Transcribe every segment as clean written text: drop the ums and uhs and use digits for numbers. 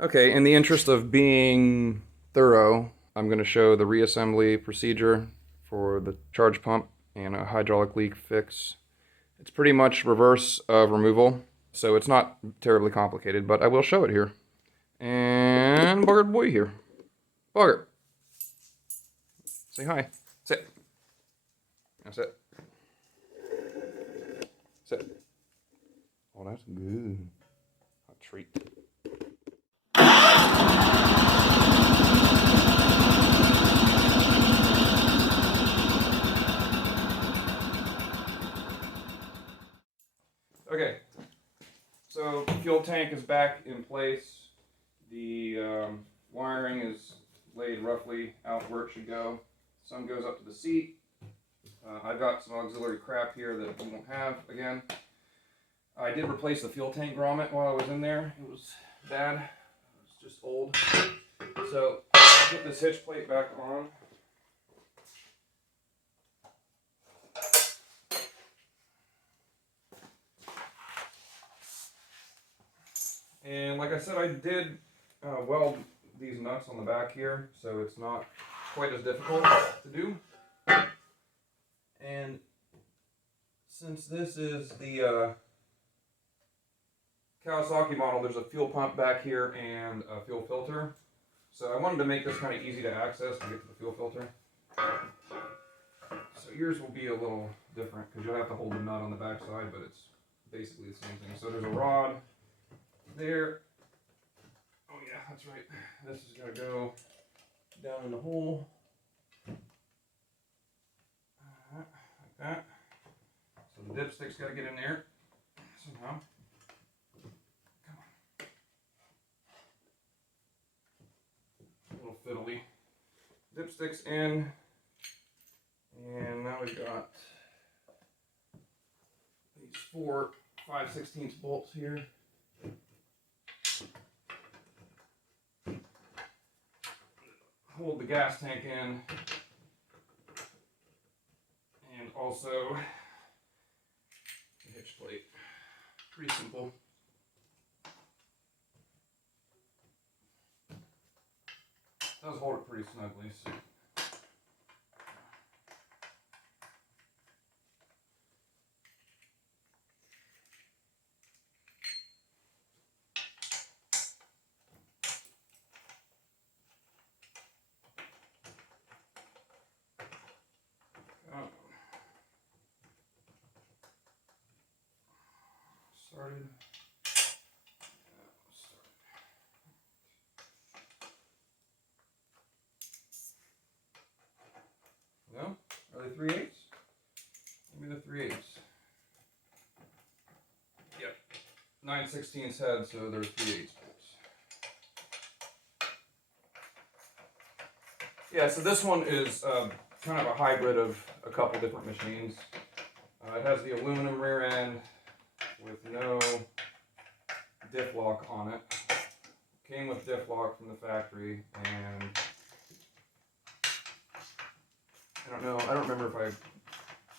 Okay, in the interest of being thorough, I'm going to show the reassembly procedure for the charge pump and a hydraulic leak fix. It's pretty much reverse of removal, so it's not terribly complicated, but I will show it here. And Bogart Boy here. Bogart, say hi. Sit. Now sit. Sit. Oh, that's good. A treat. Okay, so the fuel tank is back in place. The wiring is laid roughly out where it should go. Some goes up to the seat. I've got some auxiliary crap here that we won't have again. I did replace the fuel tank grommet while I was in there. It was bad. It was just old. So I'll put this hitch plate back on. And like I said, I did weld these nuts on the back here, so it's not quite as difficult to do. And since this is the Kawasaki model, there's a fuel pump back here and a fuel filter. So I wanted to make this kind of easy to access to get to the fuel filter. So yours will be a little different because you'll have to hold the nut on the back side, but it's basically the same thing. So there's a rod there. Oh yeah, that's right. This is going to go down in the hole. Like that. So the dipstick's got to get in there somehow. Come on. A little fiddly. Dipstick's in. And now we've got these 4 5/16 bolts here. Hold the gas tank in, and also the hitch plate. Pretty simple. Does hold it pretty snugly. So. Started. No? Are they 3/8? Give me the 3/8. Yep. 9/16 head, so they're 3/8 bolts. Yeah, so this one is kind of a hybrid of a couple different machines. It has the aluminum rear end with no diff lock on it. Came with diff lock from the factory, and I don't remember if I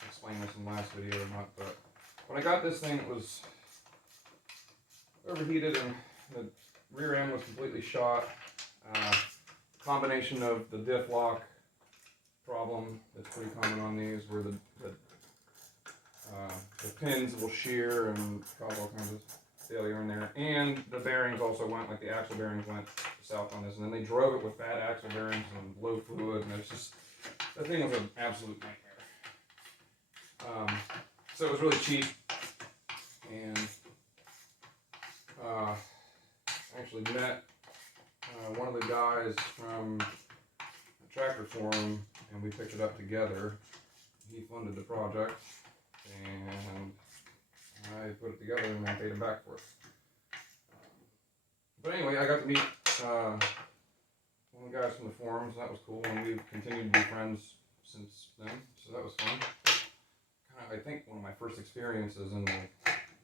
explained this in the last video or not, but when I got this thing, it was overheated and the rear end was completely shot. Combination of the diff lock problem that's pretty common on these, where the pins will shear and cause all kinds of failure in there, and the bearings also went, like the axle bearings went south on this, and then they drove it with bad axle bearings and low fluid, and it's just, that thing was an absolute nightmare. So it was really cheap, and I actually met one of the guys from the tractor forum, and we picked it up together. He funded the project, and I put it together and then paid him back for it. But anyway, I got to meet one of the guys from the forums. That was cool, and we've continued to be friends since then, so that was fun. Kind of, I think, one of my first experiences in the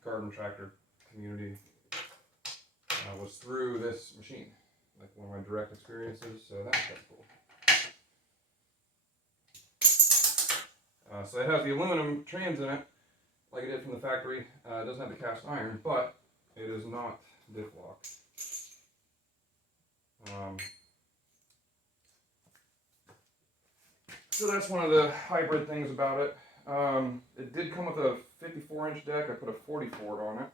garden tractor community was through this machine. Like one of my direct experiences, so that's kind of cool. So it has the aluminum trans in it, like it did from the factory. It doesn't have the cast iron, but it is not diff locked. So that's one of the hybrid things about it. It did come with a 54-inch deck. I put a 44 on it.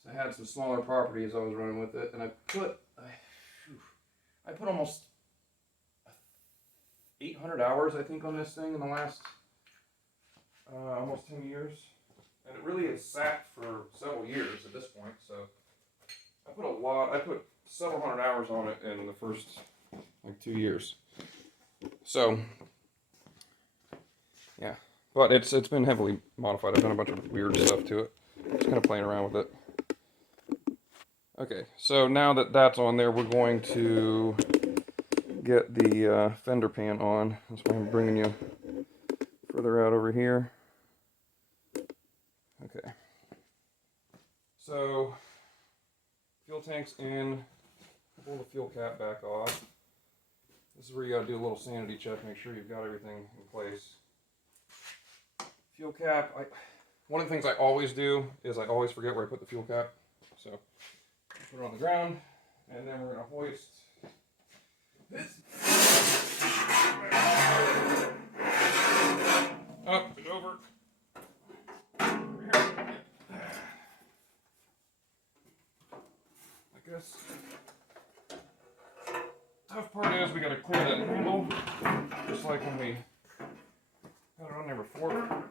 So I had some smaller properties I was running with it, and I put almost 800 hours, I think, on this thing in the last almost 10 years. And it really has sat for several years at this point, so I put several hundred hours on it in the first, like, 2 years. So, yeah. But it's been heavily modified. I've done a bunch of weird stuff to it. Just kind of playing around with it. Okay, so now that that's on there, we're going to get the fender pan on. That's why I'm bringing you further out over here. Okay. So, fuel tank's in. Pull the fuel cap back off. This is where you gotta do a little sanity check, make sure you've got everything in place. Fuel cap, one of the things I always do is I always forget where I put the fuel cap. So, put it on the ground, and then we're gonna hoist this up and over. Like this. Tough part is we gotta clear that handle, just like when we had it on there before. Go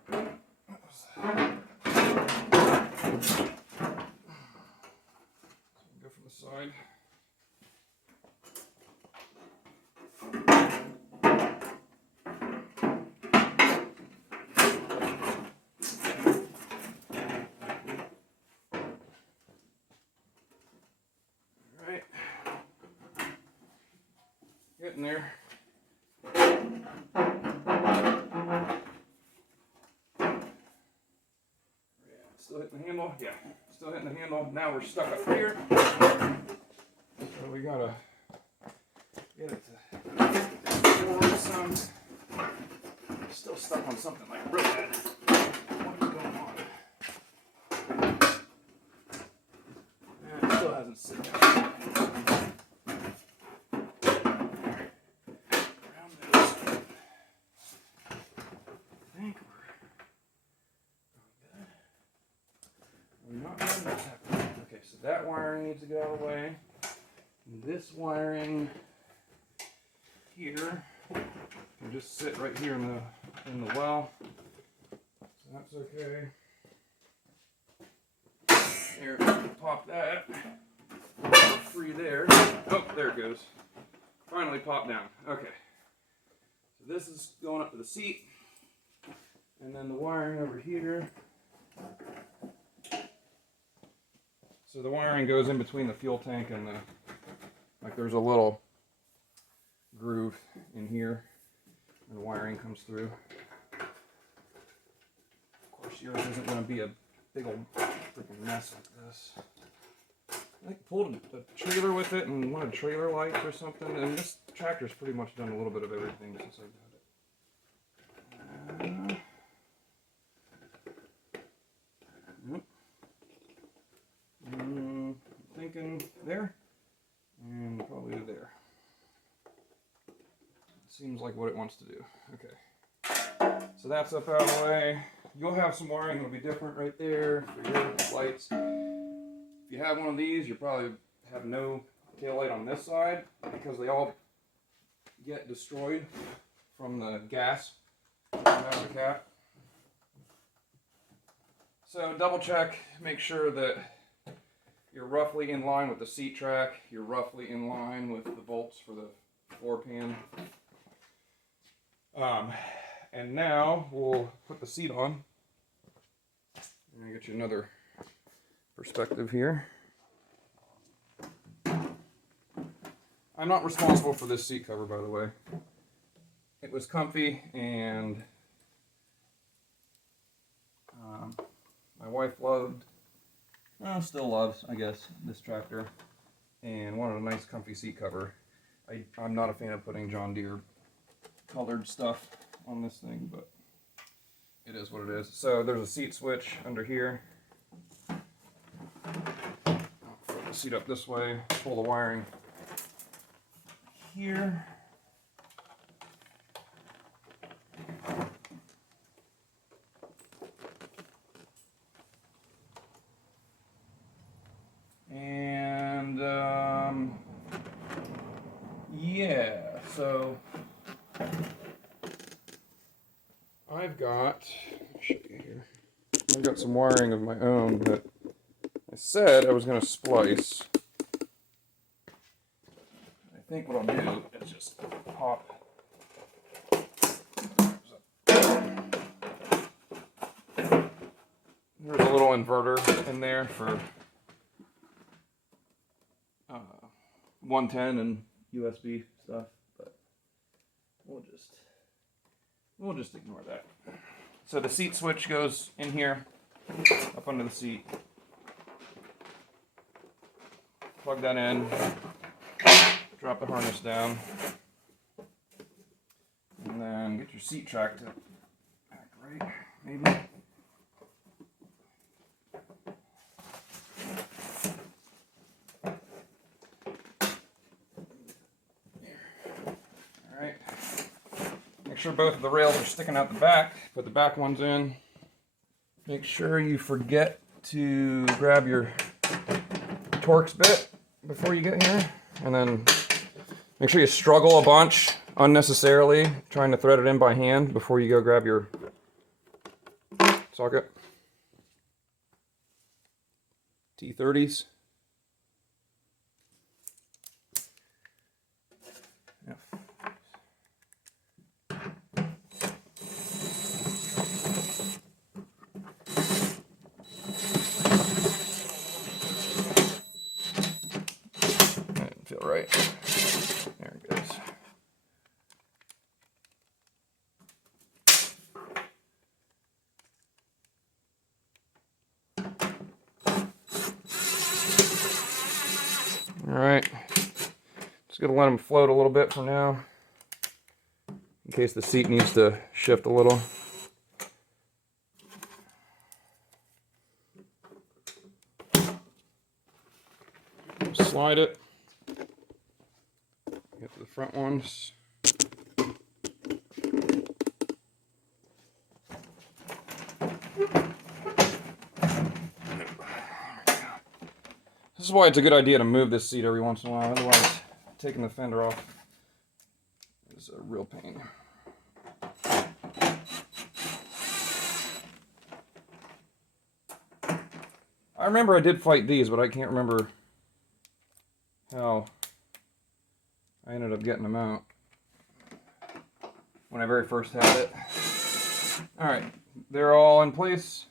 from the side. Alright. Getting there. Still hitting the handle? Yeah, still hitting the handle. Now we're stuck up here. So we gotta get it to forward some. Still stuck on something like real bad. What is going on? Yeah, it still hasn't sit down. Okay, so that wiring needs to get out of the way. This wiring here can just sit right here in the well. So that's okay. There, pop that. Free there. Oh, there it goes. Finally popped down. Okay. So this is going up to the seat. And then the wiring over here. So the wiring goes in between the fuel tank and like there's a little groove in here and the wiring comes through. Of course yours isn't going to be a big old freaking mess like this. I pulled a trailer with it and wanted trailer lights or something, and this tractor's pretty much done a little bit of everything since I've got it. Thinking there, and probably there. Seems like what it wants to do. Okay, so that's up out of the way. You'll have some wiring that'll be different right there for your lights. If you have one of these, you probably have no tail light on this side because they all get destroyed from the gas out of the cap. So double check, make sure that you're roughly in line with the seat track. You're roughly in line with the bolts for the floor pan. And now we'll put the seat on. I'm going to get you another perspective here. I'm not responsible for this seat cover, by the way. It was comfy, and my wife loved, still loves, I guess, this tractor, and wanted a nice comfy seat cover. I'm not a fan of putting John Deere colored stuff on this thing, but it is what it is. So there's a seat switch under here. I'll flip the seat up this way, pull the wiring here. And yeah, so I've got, I'll show you here. I've got some wiring of my own that I said I was going to splice. I think what I'll do is just pop. There's a little inverter in there for 110 and USB stuff, but we'll just ignore that. So the seat switch goes in here, up under the seat. Plug that in, drop the harness down, and then get your seat track to act right, maybe. Alright. Make sure both of the rails are sticking out the back. Put the back ones in. Make sure you forget to grab your Torx bit before you get here, and then make sure you struggle a bunch unnecessarily trying to thread it in by hand before you go grab your socket. T30s. Yeah. Didn't feel right. There it goes. All right. Just gonna let them float a little bit for now, in case the seat needs to shift a little. Slide it. Get to the front ones. This is why it's a good idea to move this seat every once in a while, otherwise taking the fender off is a real pain. I remember I did fight these, but I can't remember how I ended up getting them out when I very first had it. Alright, they're all in place.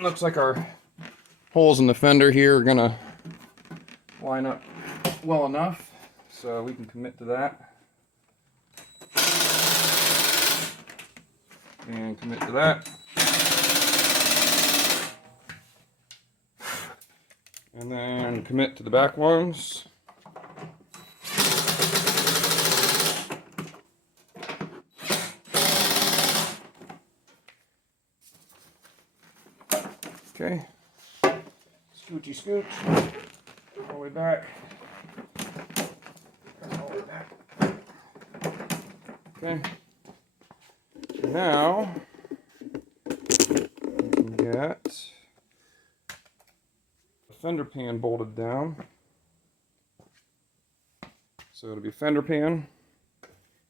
Looks like our holes in the fender here are gonna line up well enough, so we can commit to that. And commit to that. And then commit to the back ones. Okay. Scoochy scooch. All the way back. All the way back. Okay. Now we can get the fender pan bolted down. So it'll be fender pan,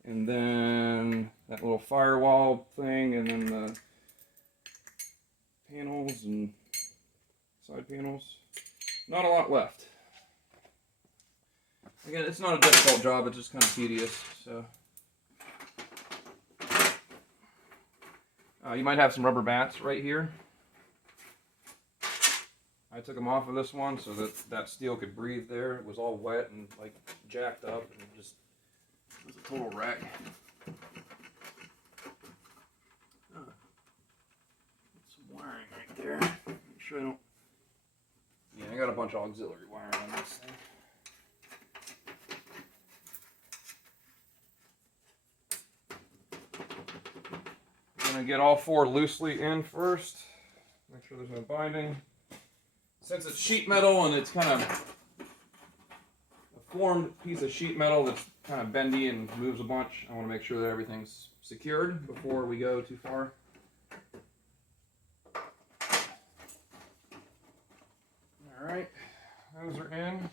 and then that little firewall thing, and then the panels and side panels. Not a lot left. Again, it's not a difficult job, it's just kind of tedious. So you might have some rubber mats right here. I took them off of this one so that that steel could breathe there. It was all wet and like jacked up, and it was a total wreck. Some wiring right there. Make sure I don't. Yeah, I got a bunch of auxiliary wiring on this thing. I'm gonna get all four loosely in first. Make sure there's no binding. Since it's sheet metal and it's kind of a formed piece of sheet metal that's kind of bendy and moves a bunch. I want to make sure that everything's secured before we go too far. Alright, those are in.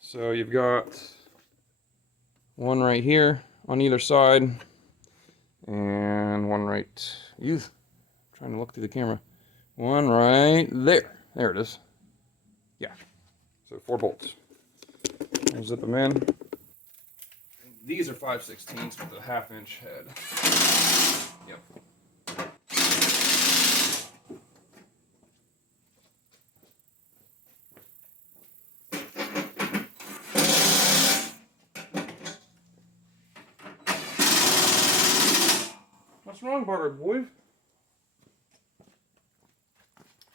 So you've got one right here on either side, and one right, trying to look through the camera. One right there. There it is. Yeah. So 4 bolts. I'll zip them in. These are 5/16 with a 1/2 inch head. Yep. What's wrong, butter boy?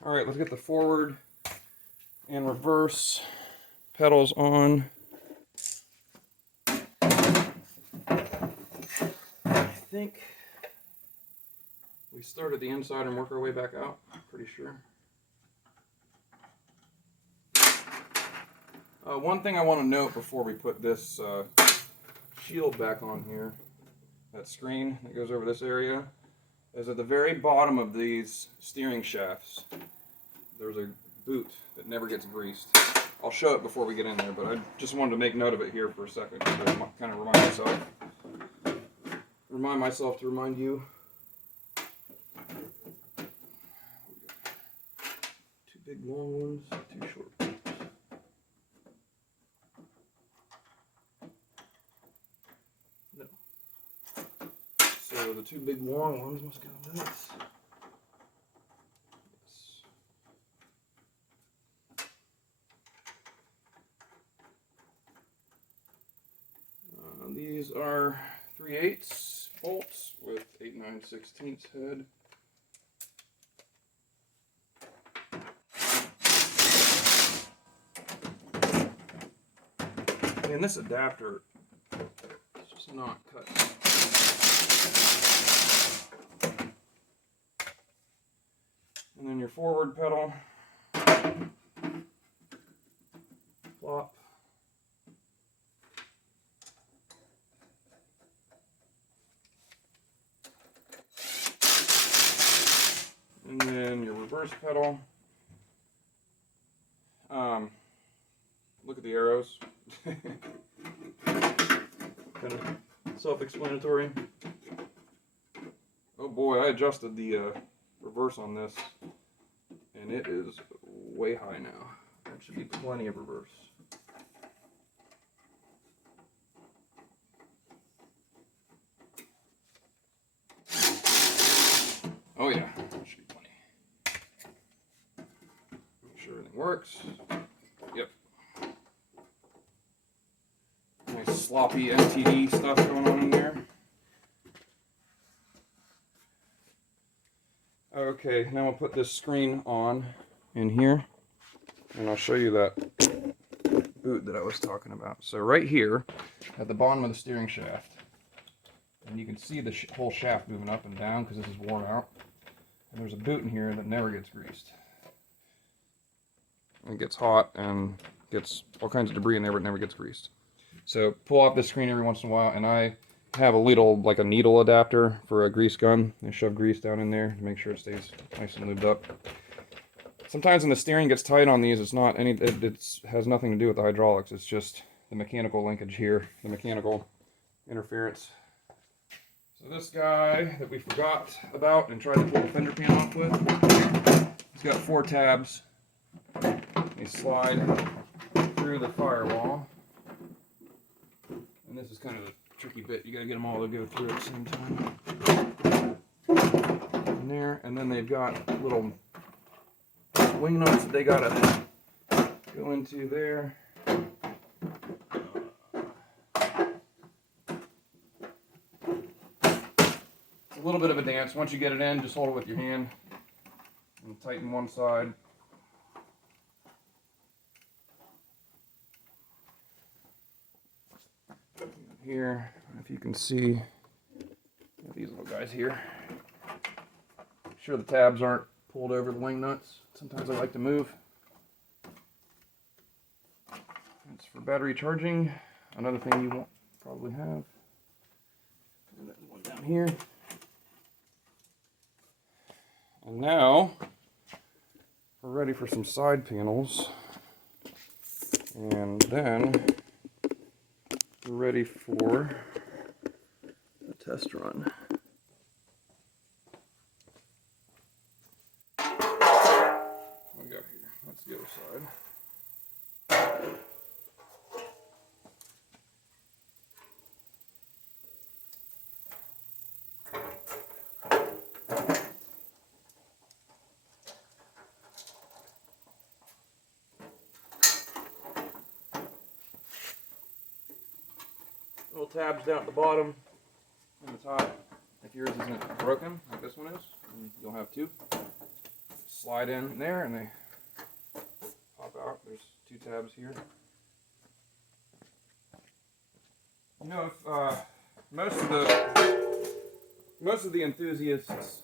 Alright, let's get the forward and reverse pedals on. I think we start at the inside and work our way back out, pretty sure. One thing I want to note before we put this shield back on here, that screen that goes over this area, is at the very bottom of these steering shafts, there's a boot that never gets greased. I'll show it before we get in there, but I just wanted to make note of it here for a second to kind of remind myself to remind you. Two big long ones, 2 short ones. No. So the 2 big long ones must go like this. These are 3/8 bolts with 8 9/16 head. And this adapter is just not cut. And then your forward pedal. Flop. And then your reverse pedal. Look at the arrows. Kind of self-explanatory. Oh boy, I adjusted the reverse on this, and it is way high now. That should be plenty of reverse. Oh yeah, that should be plenty. Make sure everything works. Yep. Nice sloppy MTD stuff going on in there. Okay, now I'll put this screen on in here, and I'll show you that boot that I was talking about. So right here, at the bottom of the steering shaft, and you can see the whole shaft moving up and down because this is worn out. And there's a boot in here that never gets greased. It gets hot and gets all kinds of debris in there, but it never gets greased. So pull off this screen every once in a while, and I have a little, like a needle adapter for a grease gun. I shove grease down in there to make sure it stays nice and lubed up. Sometimes when the steering gets tight on these, it's not any, it has nothing to do with the hydraulics. It's just the mechanical linkage here, the mechanical interference. So this guy that we forgot about and tried to pull the fender pan off with, he's got 4 tabs. They slide through the firewall. And this is kind of a tricky bit. You gotta get them all to go through at the same time. And there, and then they've got little wing nuts that they gotta go into there. It's a little bit of a dance. Once you get it in, just hold it with your hand and tighten one side. Here, if you can see these little guys here. Make sure the tabs aren't pulled over the wing nuts. Sometimes I like to move. That's for battery charging. Another thing you won't probably have. And then one down here. And now we're ready for some side panels. And then we're ready for a test run. What do we got here? That's the other side. Little tabs down at the bottom and the top. If yours isn't broken, like this one is, you'll have two. Slide in there and they pop out. There's two tabs here. You know, if most of the enthusiasts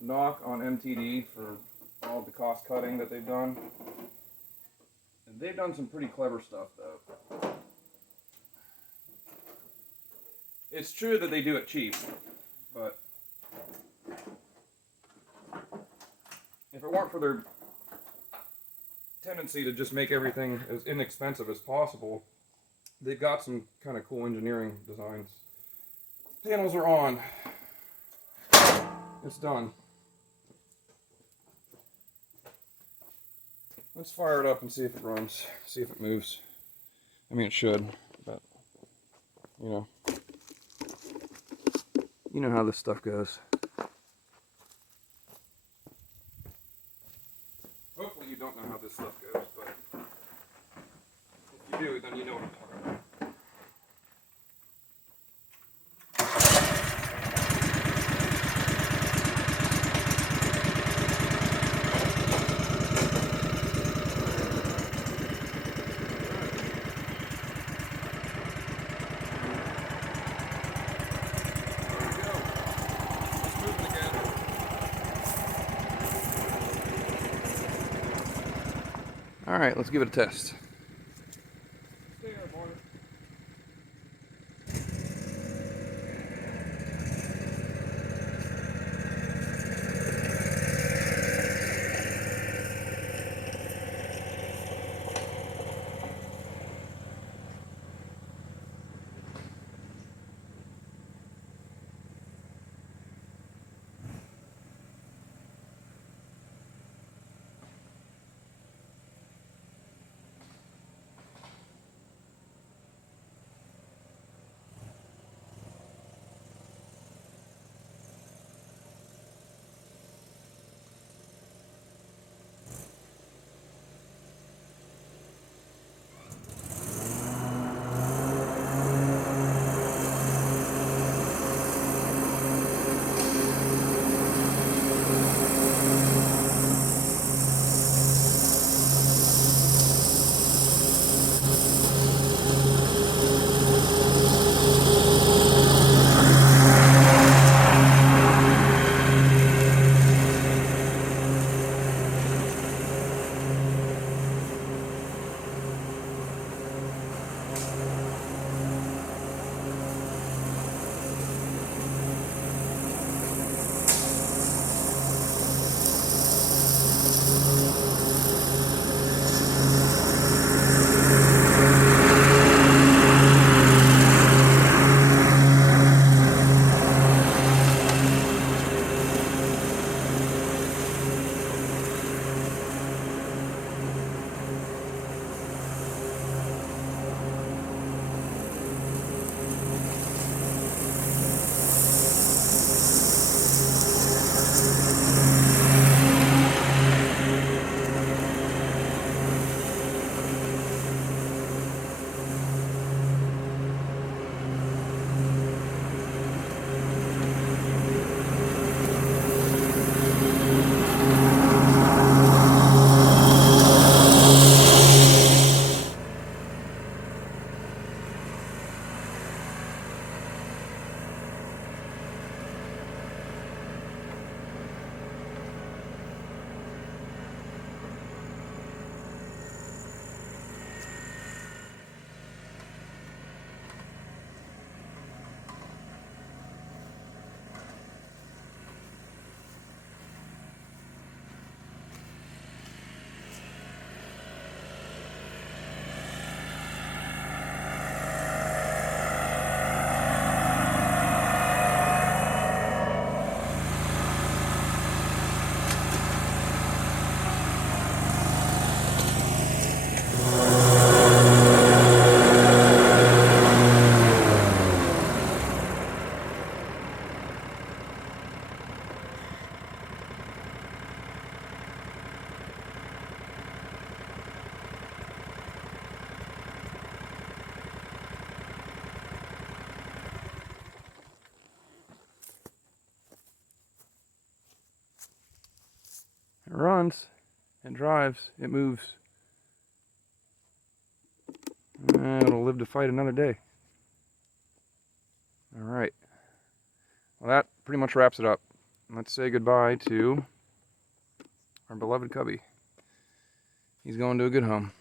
knock on MTD for all the cost cutting that they've done, and they've done some pretty clever stuff though. It's true that they do it cheap, but if it weren't for their tendency to just make everything as inexpensive as possible, they've got some kind of cool engineering designs. Panels are on. It's done. Let's fire it up and see if it runs, see if it moves. I mean, it should, but you know how this stuff goes. Hopefully you don't know how this stuff goes, but if you do, then you know what I'm talking about. All right, let's give it a test. runs, it drives, it moves. It'll live to fight another day. Alright. Well, that pretty much wraps it up. Let's say goodbye to our beloved cubby. He's going to a good home.